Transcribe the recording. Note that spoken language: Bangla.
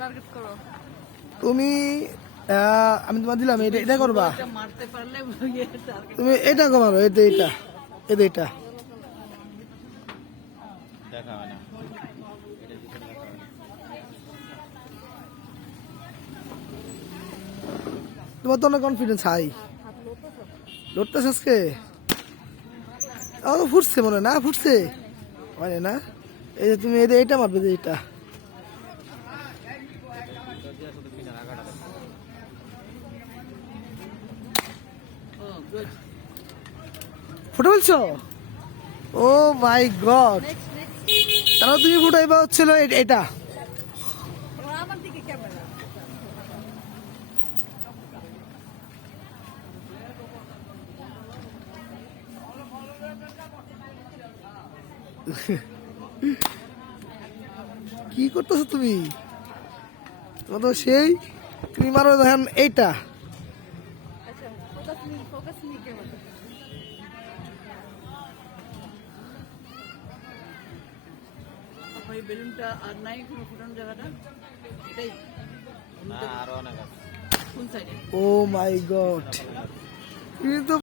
টার্গেট করো। তুমি আমি তোমার দিলাম, এটা এটা করবা। মারতে পারলে তুমি এটা করো, এটা এটা এটা এটা দেখা হয় না। তোমার তো অনেক কনফিডেন্স হাই। লড়তেছ আজকে? আমার ফুটছে মনে হয় না, ফুটছে মানে না। এই যে তুমি এটা মারবে, যে এটা ফুটে বলছো? ও মাই গড, তাহলে তুমি ফুটাইবা হচ্ছিল এটা। আমার দিকে ক্যামেরা। কি করতেছো তুমি? তোমার তো সেই ক্রিমারও দেখেন এইটা। আচ্ছা ফোকাস নি ক্যামেরা। ওই বেলুনটা আর নাই কোনো ফুটানোর জায়গাটা, এটাই না, আরো অনেক আছে। কোন সাইডে? ও মাই গড, তুমি তো